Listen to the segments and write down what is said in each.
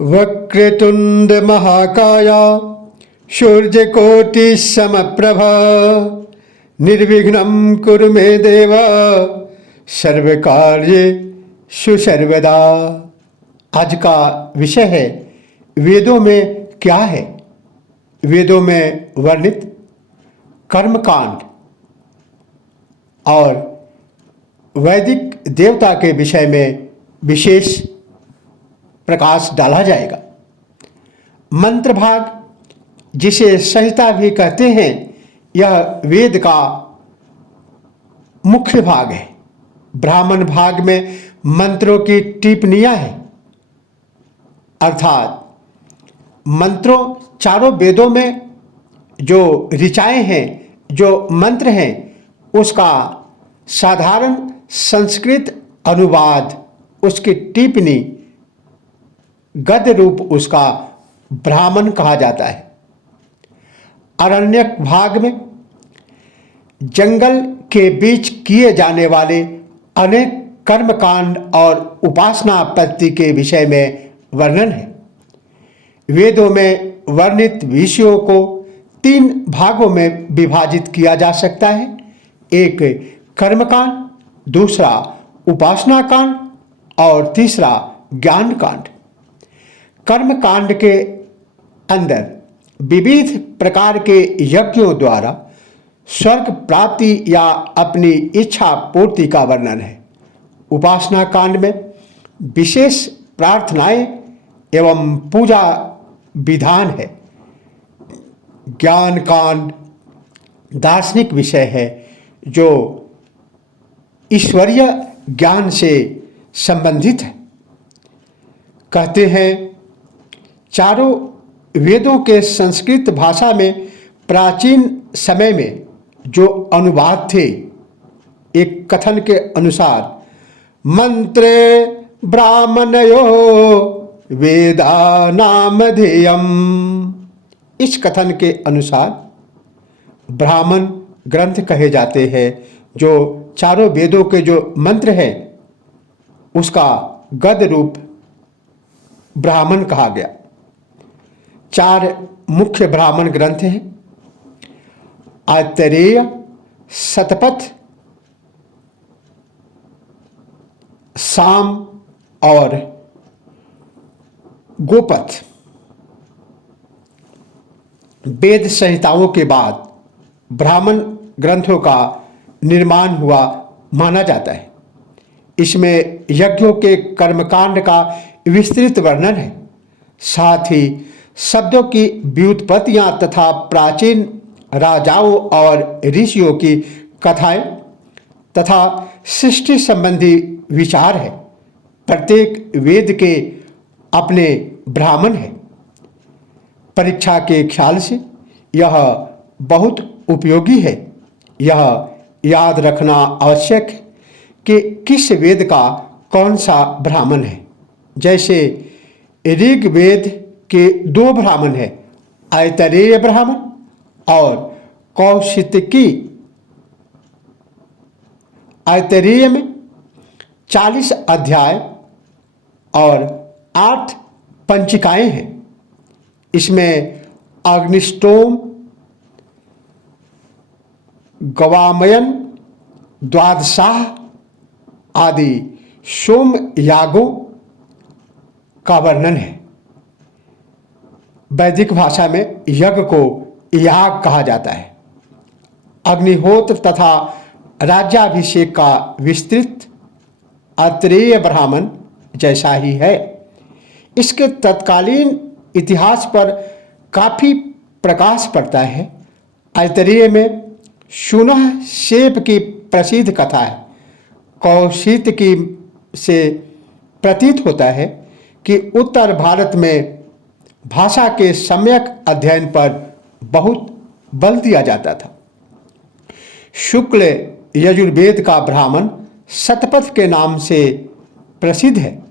वक्रतुंड महाकाय सूर्यकोटि समप्रभ निर्विघ्नं कुरु मे देव सर्वकार्येषु सर्वदा। आज का विषय है वेदों में क्या है। वेदों में वर्णित कर्मकांड और वैदिक देवता के विषय में विशेष प्रकाश डाला जाएगा। मंत्र भाग, जिसे संहिता भी कहते हैं, यह वेद का मुख्य भाग है। ब्राह्मण भाग में मंत्रों की टिप्पणियां हैं, अर्थात मंत्रों चारों वेदों में जो ऋचाएं हैं, जो मंत्र हैं, उसका साधारण संस्कृत अनुवाद, उसकी टिप्पणी, गद्य रूप उसका ब्राह्मण कहा जाता है। आरण्यक भाग में जंगल के बीच किए जाने वाले अनेक कर्मकांड और उपासना पद्धति के विषय में वर्णन है। वेदों में वर्णित विषयों को 3 भागों में विभाजित किया जा सकता है। एक कर्मकांड, दूसरा उपासना कांड और तीसरा ज्ञान कांड। कर्मकांड के अंदर विविध प्रकार के यज्ञों द्वारा स्वर्ग प्राप्ति या अपनी इच्छा पूर्ति का वर्णन है। उपासना कांड में विशेष प्रार्थनाएं एवं पूजा विधान है। ज्ञान कांड दार्शनिक विषय है, जो ईश्वरीय ज्ञान से संबंधित है। कहते हैं, चारों वेदों के संस्कृत भाषा में प्राचीन समय में जो अनुवाद थे, एक कथन के अनुसार मंत्रे ब्राह्मणयो वेदा नामधेयम। इस कथन के अनुसार ब्राह्मण ग्रंथ कहे जाते हैं, जो चारों वेदों के जो मंत्र हैं, उसका गद्य रूप ब्राह्मण कहा गया। 4 मुख्य ब्राह्मण ग्रंथ हैं: आयतरेय, शतपथ, साम और गोपथ। वेद संहिताओं के बाद ब्राह्मण ग्रंथों का निर्माण हुआ माना जाता है। इसमें यज्ञों के कर्मकांड का विस्तृत वर्णन है, साथ ही शब्दों की व्युत्पत्तियां तथा प्राचीन राजाओं और ऋषियों की कथाएं तथा सृष्टि संबंधी विचार है। प्रत्येक वेद के अपने ब्राह्मण हैं। परीक्षा के ख्याल से यह बहुत उपयोगी है। यह याद रखना आवश्यक है कि किस वेद का कौन सा ब्राह्मण है। जैसे ऋग्वेद के 2 ब्राह्मण हैं, आयतरेय ब्राह्मण और कौशितकी। आयतरेय में 40 अध्याय और 8 पंचिकाएं हैं। इसमें अग्निष्टोम, गवामयन, द्वादशाह आदि सोम यागों का वर्णन है। वैदिक भाषा में यज्ञ को याग कहा जाता है। अग्निहोत्र तथा राज्याभिषेक का विस्तृत आत्रेय ब्राह्मण जैसा ही है। इसके तत्कालीन इतिहास पर काफी प्रकाश पड़ता है। आयतरेय में सुनह शेप की प्रसिद्ध कथा है। कौशितकी से प्रतीत होता है कि उत्तर भारत में भाषा के सम्यक अध्ययन पर बहुत बल दिया जाता था। शुक्ल यजुर्वेद का ब्राह्मण शतपथ के नाम से प्रसिद्ध है,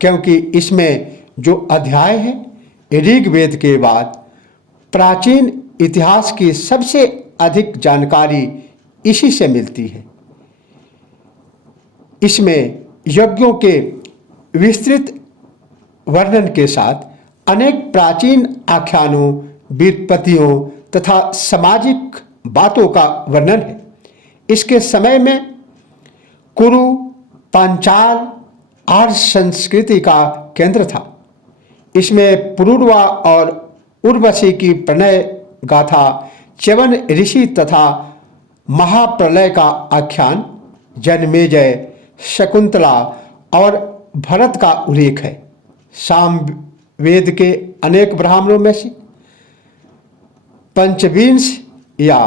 क्योंकि इसमें जो अध्याय है, ऋग्वेद के बाद प्राचीन इतिहास की सबसे अधिक जानकारी इसी से मिलती है। इसमें यज्ञों के विस्तृत वर्णन के साथ अनेक प्राचीन आख्यानों, व्युत्पत्तियों तथा सामाजिक बातों का वर्णन है। इसके समय में कुरु, पांचाल आर्य संस्कृति का केंद्र था। इसमें पुरुरवा और उर्वशी की प्रणय गाथा, च्यवन ऋषि तथा महाप्रलय का आख्यान, जन्मेजय, शकुंतला और भरत का उल्लेख है। साम वेद के अनेक ब्राह्मणों में से पंचविंश या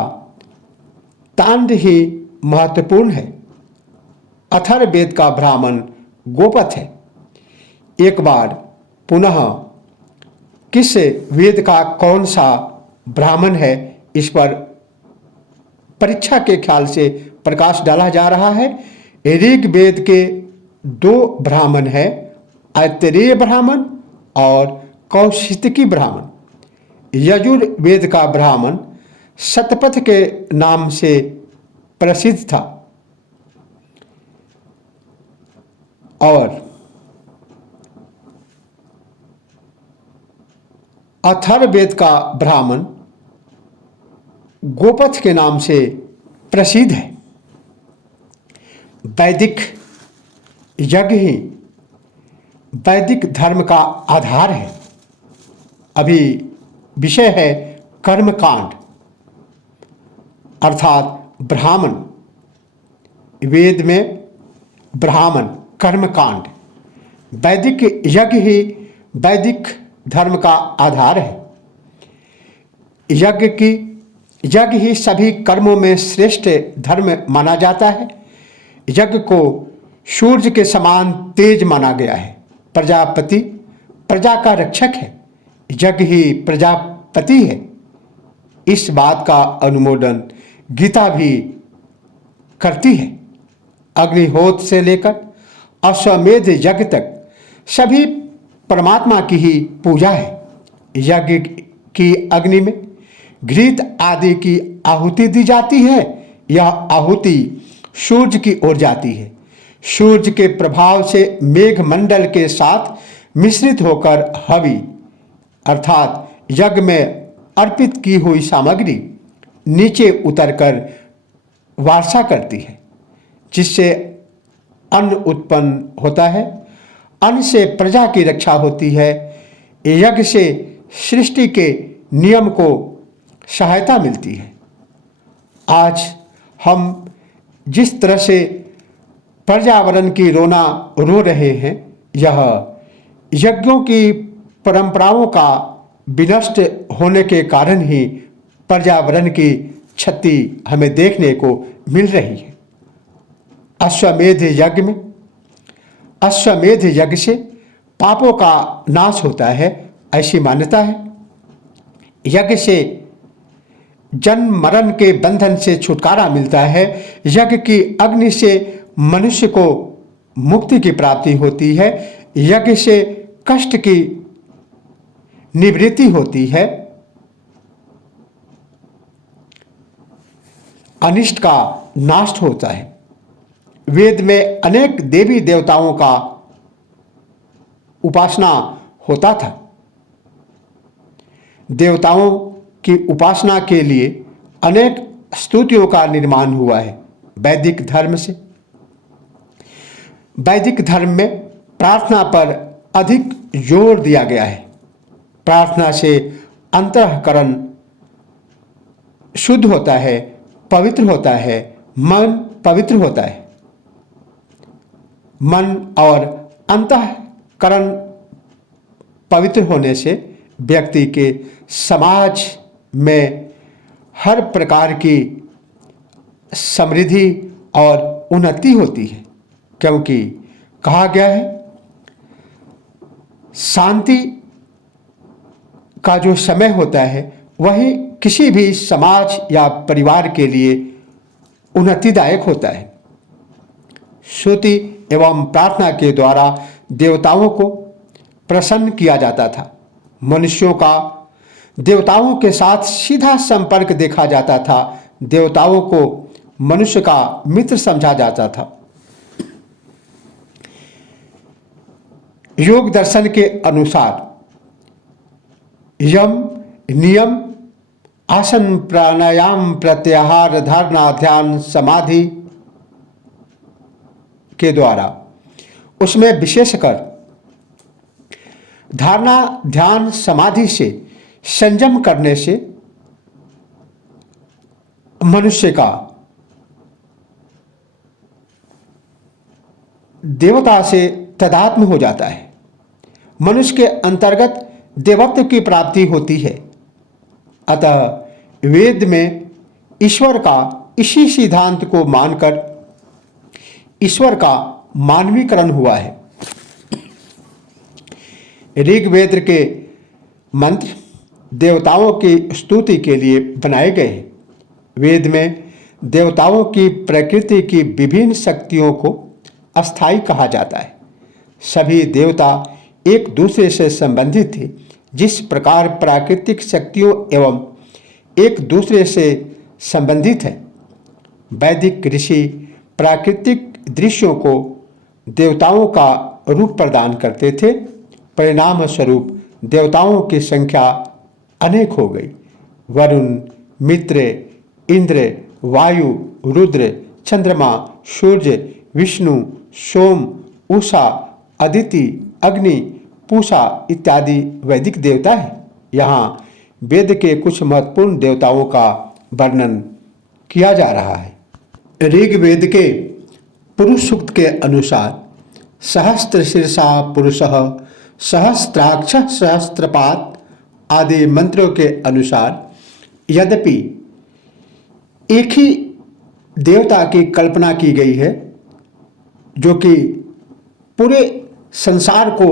तांड ही महत्वपूर्ण है। अथर्ववेद का ब्राह्मण गोपथ है। एक बार पुनः किस वेद का कौन सा ब्राह्मण है, इस पर परीक्षा के ख्याल से प्रकाश डाला जा रहा है। ऋग्वेद के 2 ब्राह्मण है, ऐतरेय ब्राह्मण और कौशितकी ब्राह्मण। यजुर्वेद का ब्राह्मण शतपथ के नाम से प्रसिद्ध था और अथर्ववेद का ब्राह्मण गोपथ के नाम से प्रसिद्ध है। वैदिक यज्ञ ही वैदिक धर्म का आधार है। अभी विषय है कर्मकांड, अर्थात ब्राह्मण। वेद में ब्राह्मण कर्मकांड, वैदिक यज्ञ ही वैदिक धर्म का आधार है। यज्ञ ही सभी कर्मों में श्रेष्ठ धर्म माना जाता है। यज्ञ को सूर्य के समान तेज माना गया है। प्रजापति प्रजा का रक्षक है, यज्ञ ही प्रजापति है। इस बात का अनुमोदन गीता भी करती है। अग्निहोत्र से लेकर अश्वमेध यज्ञ तक सभी परमात्मा की ही पूजा है। यज्ञ की अग्नि में घृत आदि की आहुति दी जाती है। यह आहुति सूर्य की ओर जाती है। सूर्य के प्रभाव से मेघमंडल के साथ मिश्रित होकर हवि अर्थात यज्ञ में अर्पित की हुई सामग्री नीचे उतरकर वर्षा करती है, जिससे अन्न उत्पन्न होता है। अन्न से प्रजा की रक्षा होती है। यज्ञ से सृष्टि के नियम को सहायता मिलती है। आज हम जिस तरह से पर्यावरण की रोना रो रहे हैं, यह यज्ञों की परंपराओं का विनष्ट होने के कारण ही पर्यावरण की क्षति हमें देखने को मिल रही है। अश्वमेध यज्ञ से पापों का नाश होता है, ऐसी मान्यता है। यज्ञ से जन्म मरण के बंधन से छुटकारा मिलता है। यज्ञ की अग्नि से मनुष्य को मुक्ति की प्राप्ति होती है। यज्ञ से कष्ट की निवृत्ति होती है। अनिष्ट का नाश होता है। वेद में अनेक देवी देवताओं का उपासना होता था। देवताओं की उपासना के लिए अनेक स्तुतियों का निर्माण हुआ है। वैदिक धर्म से वैदिक धर्म में प्रार्थना पर अधिक जोर दिया गया है। प्रार्थना से अंतःकरण शुद्ध होता है, पवित्र होता है, मन पवित्र होता है। मन और अंतःकरण पवित्र होने से व्यक्ति के समाज में हर प्रकार की समृद्धि और उन्नति होती है, क्योंकि कहा गया है शांति का जो समय होता है वही किसी भी समाज या परिवार के लिए उन्नतिदायक होता है। स्तुति एवं प्रार्थना के द्वारा देवताओं को प्रसन्न किया जाता था। मनुष्यों का देवताओं के साथ सीधा संपर्क देखा जाता था। देवताओं को मनुष्य का मित्र समझा जाता था। योग दर्शन के अनुसार यम, नियम, आसन, प्राणायाम, प्रत्याहार, धारणा, ध्यान, समाधि के द्वारा, उसमें विशेषकर धारणा, ध्यान, समाधि से संयम करने से मनुष्य का देवता से तादात्म्य हो जाता है। मनुष्य के अंतर्गत देवत्व की प्राप्ति होती है। अतः वेद में ईश्वर का इसी सिद्धांत को मानकर ईश्वर का मानवीकरण हुआ है। ऋग्वेद के मंत्र देवताओं की स्तुति के लिए बनाए गए हैं। वेद में देवताओं की प्रकृति की विभिन्न शक्तियों को अस्थाई कहा जाता है। सभी देवता एक दूसरे से संबंधित थे। जिस प्रकार प्राकृतिक शक्तियों एवं एक दूसरे से संबंधित है, वैदिक ऋषि प्राकृतिक दृश्यों को देवताओं का रूप प्रदान करते थे। परिणाम स्वरूप देवताओं की संख्या अनेक हो गई। वरुण, मित्र, इंद्र, वायु, रुद्र, चंद्रमा, सूर्य, विष्णु, सोम, उषा, अदिति, अग्नि, पूषा इत्यादि वैदिक देवता हैं। यहाँ वेद के कुछ महत्वपूर्ण देवताओं का वर्णन किया जा रहा है। ऋग्वेद के पुरुष सूक्त के अनुसार सहस्त्र शीर्षा पुरुषः, सहस्त्राक्ष, सहस्त्रपात आदि मंत्रों के अनुसार यद्यपि एक ही देवता की कल्पना की गई है जो कि पूरे संसार को,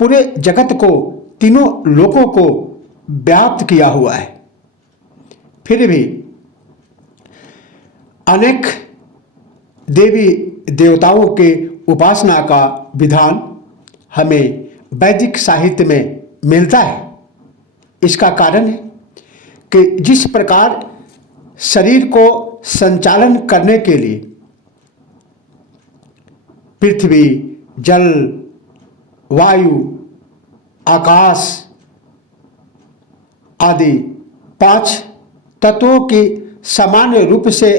पूरे जगत को, तीनों लोकों को व्याप्त किया हुआ है, फिर भी अनेक देवी देवताओं के उपासना का विधान हमें वैदिक साहित्य में मिलता है। इसका कारण है कि जिस प्रकार शरीर को संचालन करने के लिए पृथ्वी, जल, वायु, आकाश आदि 5 तत्वों की सामान्य रूप से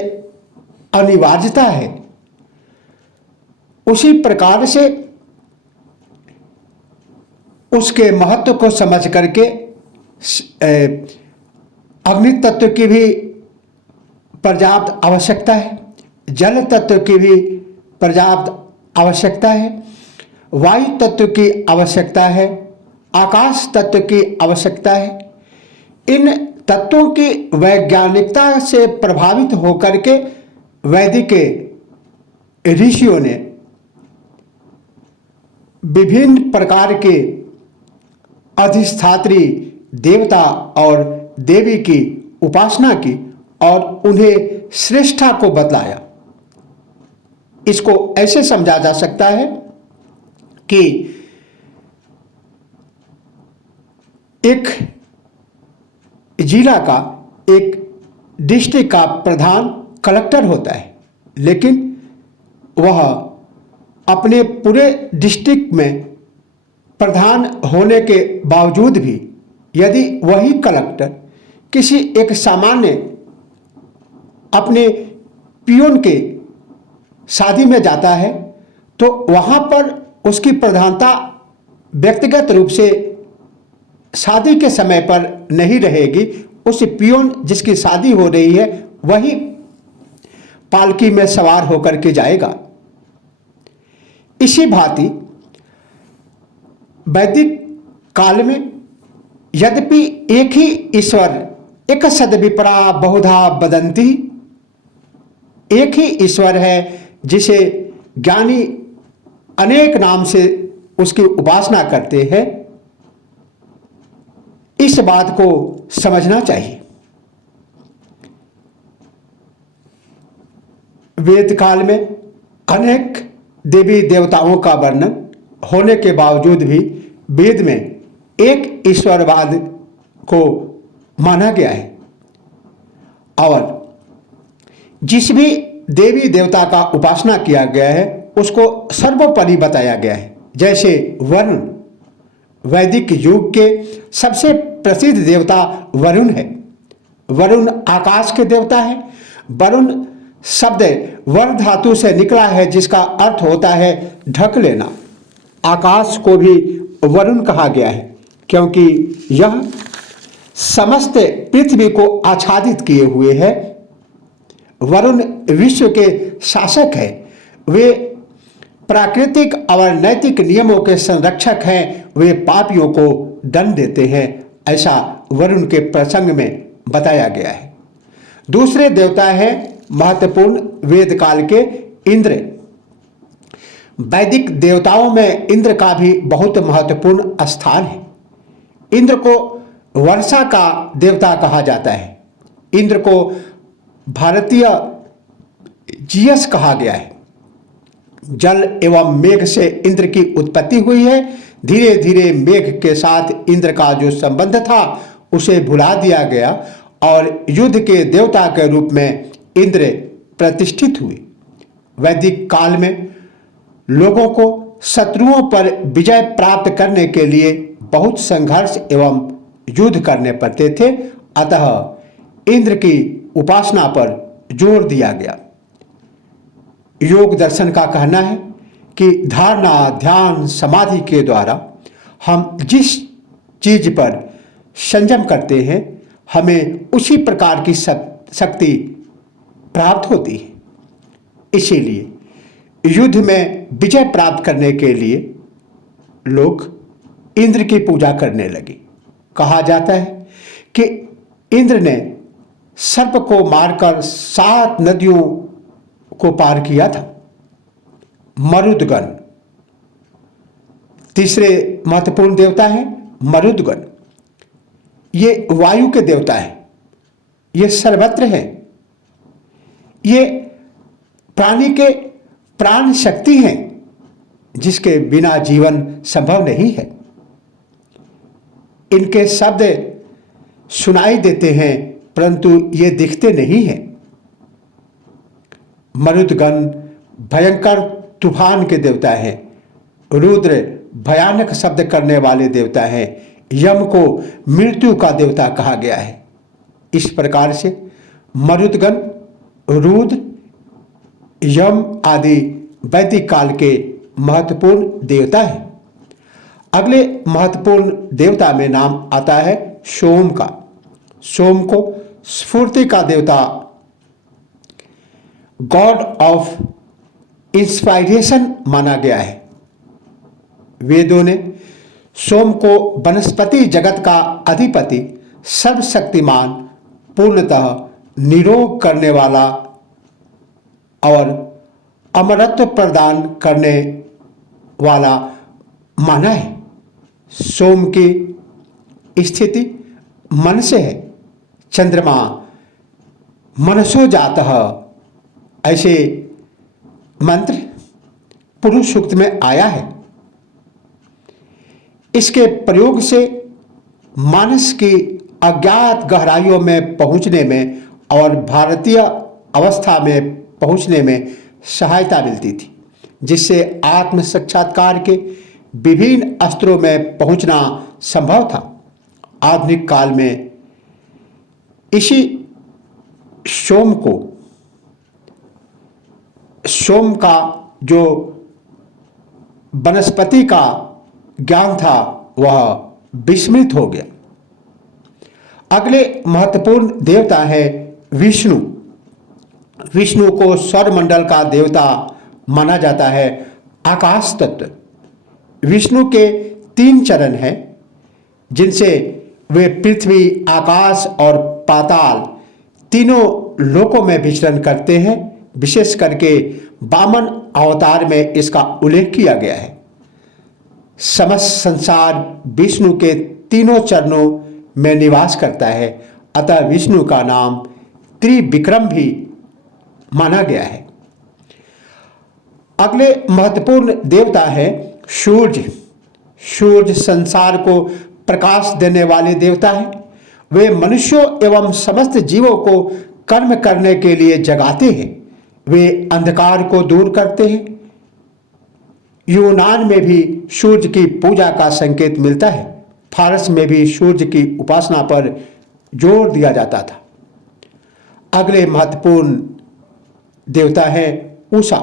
अनिवार्यता है, उसी प्रकार से उसके महत्व को समझ करके अग्नि तत्व की भी पर्याप्त आवश्यकता है, जल तत्व की भी पर्याप्त आवश्यकता है, वायु तत्व की आवश्यकता है, आकाश तत्व की आवश्यकता है। इन तत्वों की वैज्ञानिकता से प्रभावित होकर के वैदिक ऋषियों ने विभिन्न प्रकार के अधिष्ठात्री देवता और देवी की उपासना की और उन्हें श्रेष्ठता को बतलाया। इसको ऐसे समझा जा सकता है कि एक जिला का, एक डिस्ट्रिक्ट का प्रधान कलेक्टर होता है, लेकिन वह अपने पूरे डिस्ट्रिक्ट में प्रधान होने के बावजूद भी यदि वही कलेक्टर किसी एक सामान्य अपने पियोन के शादी में जाता है तो वहाँ पर उसकी प्रधानता व्यक्तिगत रूप से शादी के समय पर नहीं रहेगी। उस पियोन जिसकी शादी हो रही है वही पालकी में सवार होकर के जाएगा। इसी भांति वैदिक काल में यद्यपि एक ही ईश्वर, एक सद्विप्रा बहुधा वदन्ति, एक ही ईश्वर है जिसे ज्ञानी अनेक नाम से उसकी उपासना करते हैं, इस बात को समझना चाहिए। वेद काल में अनेक देवी देवताओं का वर्णन होने के बावजूद भी वेद में एक ईश्वरवाद को माना गया है और जिस भी देवी देवता का उपासना किया गया है उसको सर्वोपरि बताया गया है। जैसे वरुण, वैदिक युग के सबसे प्रसिद्ध देवता वरुण है। वरुण आकाश के देवता है। वरुण शब्द वर धातु से निकला है, जिसका अर्थ होता है ढक लेना। आकाश को भी वरुण कहा गया है क्योंकि यह समस्त पृथ्वी को आच्छादित किए हुए है। वरुण विश्व के शासक है। वे प्राकृतिक और नैतिक नियमों के संरक्षक हैं। वे पापियों को दंड देते हैं, ऐसा वरुण के प्रसंग में बताया गया है। दूसरे देवता है महत्वपूर्ण वेद काल के इंद्र। वैदिक देवताओं में इंद्र का भी बहुत महत्वपूर्ण स्थान है। इंद्र को वर्षा का देवता कहा जाता है। इंद्र को भारतीय जीएस कहा गया है। जल एवं मेघ से इंद्र की उत्पत्ति हुई है। धीरे धीरे मेघ के साथ इंद्र का जो संबंध था उसे भुला दिया गया और युद्ध के देवता के रूप में इंद्र प्रतिष्ठित हुए। वैदिक काल में लोगों को शत्रुओं पर विजय प्राप्त करने के लिए बहुत संघर्ष एवं युद्ध करने पड़ते थे, अतः इंद्र की उपासना पर जोर दिया गया। योग दर्शन का कहना है कि धारणा, ध्यान, समाधि के द्वारा हम जिस चीज पर संयम करते हैं हमें उसी प्रकार की शक्ति प्राप्त होती है। इसीलिए युद्ध में विजय प्राप्त करने के लिए लोग इंद्र की पूजा करने लगे। कहा जाता है कि इंद्र ने सर्प को मारकर 7 नदियों को पार किया था। मरुदगण तीसरे महत्वपूर्ण देवता है। मरुदगण ये वायु के देवता है। ये सर्वत्र है। ये प्राणी के प्राण शक्ति हैं, जिसके बिना जीवन संभव नहीं है। इनके शब्द सुनाई देते हैं परंतु ये दिखते नहीं हैं। मरुदगण भयंकर तूफान के देवता हैं। रुद्र भयानक शब्द करने वाले देवता हैं। यम को मृत्यु का देवता कहा गया है। इस प्रकार से मरुदगण, रुद्र, यम आदि वैदिक काल के महत्वपूर्ण देवता हैं। अगले महत्वपूर्ण देवता में नाम आता है सोम का। सोम को स्फूर्ति का देवता, गॉड ऑफ इंस्पायरेशन माना गया है। वेदों ने सोम को वनस्पति जगत का अधिपति, सर्वशक्तिमान, पूर्णतः निरोग करने वाला और अमरत्व प्रदान करने वाला माना है। सोम की स्थिति मन से है। चंद्रमा मनसो जातः, ऐसे मंत्र पुरुष सूक्त में आया है। इसके प्रयोग से मानस की अज्ञात गहराइयों में पहुंचने में और भारतीय अवस्था में पहुंचने में सहायता मिलती थी, जिससे आत्म साक्षात्कार के विभिन्न स्तरों में पहुंचना संभव था। आधुनिक काल में इसी सोम का जो वनस्पति का ज्ञान था वह विस्मृत हो गया। अगले महत्वपूर्ण देवता है विष्णु। विष्णु को सौरमंडल का देवता माना जाता है। आकाश तत्व विष्णु के 3 चरण हैं, जिनसे वे पृथ्वी, आकाश और पाताल तीनों लोकों में विचरण करते हैं। विशेष करके वामन अवतार में इसका उल्लेख किया गया है। समस्त संसार विष्णु के 3 चरणों में निवास करता है, अतः विष्णु का नाम त्रिविक्रम भी माना गया है। अगले महत्वपूर्ण देवता है सूर्य। सूर्य संसार को प्रकाश देने वाले देवता हैं। वे मनुष्यों एवं समस्त जीवों को कर्म करने के लिए जगाते हैं। वे अंधकार को दूर करते हैं। यूनान में भी सूर्य की पूजा का संकेत मिलता है। फारस में भी सूर्य की उपासना पर जोर दिया जाता था। अगले महत्वपूर्ण देवता है उषा।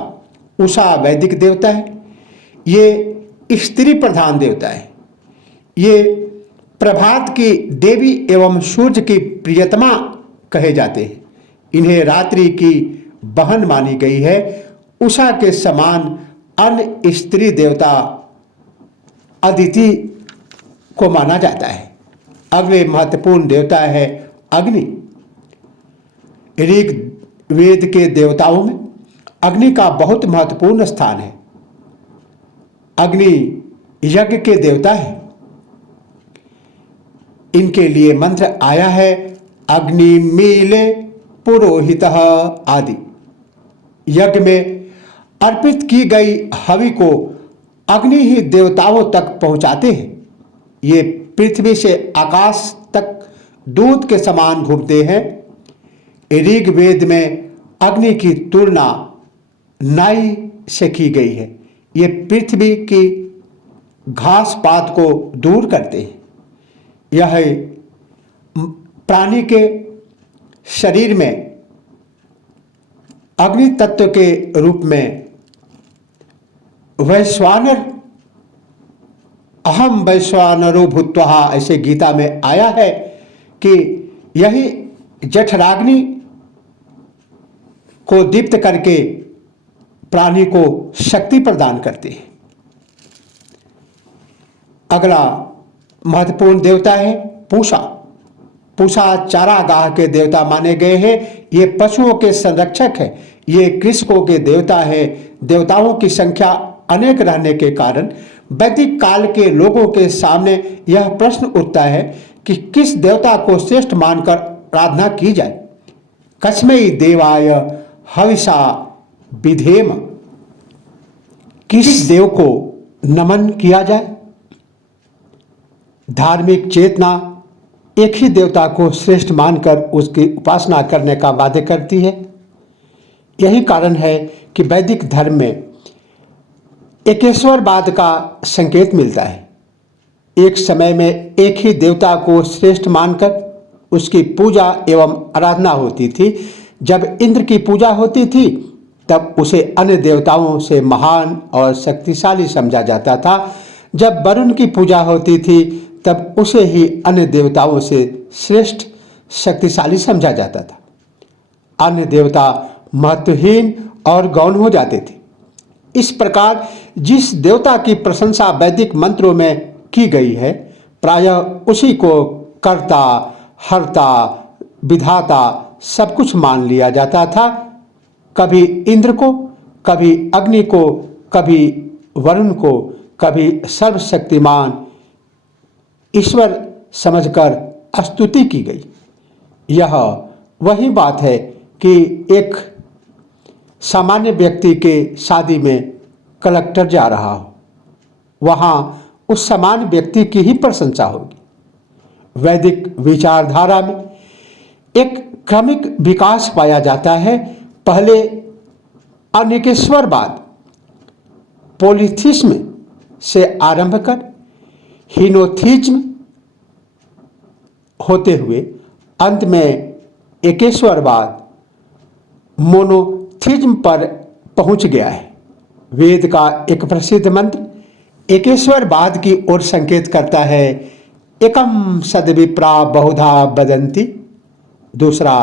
उषा वैदिक देवता है। ये स्त्री प्रधान देवता है। ये प्रभात की देवी एवं सूर्य की प्रियतमा कहे जाते हैं। इन्हें रात्रि की बहन मानी गई है। उषा के समान अन्य स्त्री देवता अदिति को माना जाता है। अगले महत्वपूर्ण देवता है अग्नि। ऋग वेद के देवताओं में अग्नि का बहुत महत्वपूर्ण स्थान है। अग्नि यज्ञ के देवता है। इनके लिए मंत्र आया है अग्नि मीले पुरोहितः आदि। यज्ञ में अर्पित की गई हवि को अग्नि ही देवताओं तक पहुंचाते हैं। ये पृथ्वी से आकाश तक दूत के समान घूमते हैं। ऋग्वेद में अग्नि की तुलना नाई से की गई है। ये पृथ्वी की घास पात को दूर करते हैं। यह प्राणी के शरीर में अग्नि तत्व के रूप में वैश्वानर अहम वैश्वानरो भूत्वा ऐसे गीता में आया है कि यही जठराग्नि को दीप्त करके प्राणी को शक्ति प्रदान करते हैं। अगला महत्वपूर्ण देवता है पूषा। पूषा चारागाह के देवता माने गए हैं। ये पशुओं के संरक्षक है। ये कृषकों के देवता है। देवताओं की संख्या अनेक रहने के कारण वैदिक काल के लोगों के सामने यह प्रश्न उठता है कि किस देवता को श्रेष्ठ मानकर आराधना की जाए। कस्मै देवाय हविषा विधेम। किस देव को नमन किया जाए। धार्मिक चेतना एक ही देवता को श्रेष्ठ मानकर उसकी उपासना करने का वादे करती है। यही कारण है कि वैदिक धर्म में एकेश्वरवाद का संकेत मिलता है। एक समय में एक ही देवता को श्रेष्ठ मानकर उसकी पूजा एवं आराधना होती थी। जब इंद्र की पूजा होती थी तब उसे अन्य देवताओं से महान और शक्तिशाली समझा जाता था। जब वरुण की पूजा होती थी तब उसे ही अन्य देवताओं से श्रेष्ठ शक्तिशाली समझा जाता था। अन्य देवता महत्वहीन और गौण हो जाते थे। इस प्रकार जिस देवता की प्रशंसा वैदिक मंत्रों में की गई है प्रायः उसी को कर्ता, हर्ता, विधाता सब कुछ मान लिया जाता था। कभी इंद्र को, कभी अग्नि को, कभी वरुण को, कभी सर्वशक्तिमान ईश्वर समझकर स्तुति की गई। यह वही बात है कि एक सामान्य व्यक्ति के शादी में कलेक्टर जा रहा हो, वहाँ उस सामान्य व्यक्ति की ही प्रशंसा होगी। वैदिक विचारधारा में एक क्रमिक विकास पाया जाता है। पहले अनेकेश्वरवाद पॉलीथिज्म से आरंभ कर हीनोथिज्म होते हुए अंत में एकेश्वरवाद मोनोथिज्म पर पहुंच गया है। वेद का एक प्रसिद्ध मंत्र एकेश्वरवाद की ओर संकेत करता है। एकम सद्विप्रा बहुधा वदन्ति। दूसरा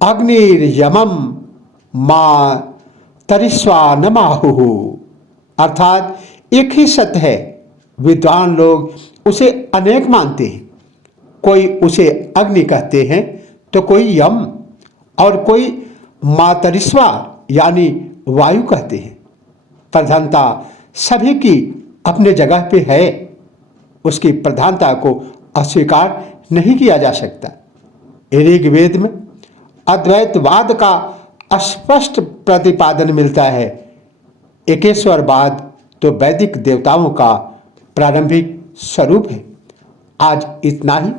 अग्निर्यमं मा तरिस्वा न माहुः। अर्थात एक ही सत्य है। विद्वान लोग उसे अनेक मानते हैं। कोई उसे अग्नि कहते हैं तो कोई यम और कोई मातरिस्वा यानी वायु कहते हैं। प्रधानता सभी की अपने जगह पे है। उसकी प्रधानता को अस्वीकार नहीं किया जा सकता। ऋग्वेद में अद्वैतवाद का स्पष्ट प्रतिपादन मिलता है। एकेश्वरवाद तो वैदिक देवताओं का प्रारंभिक स्वरूप है। आज इतना ही।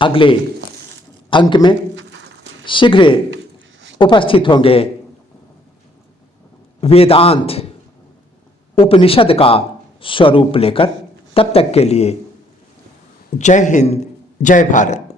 अगले अंक में शीघ्र उपस्थित होंगे वेदांत उपनिषद का स्वरूप लेकर। तब तक के लिए जय हिंद, जय भारत।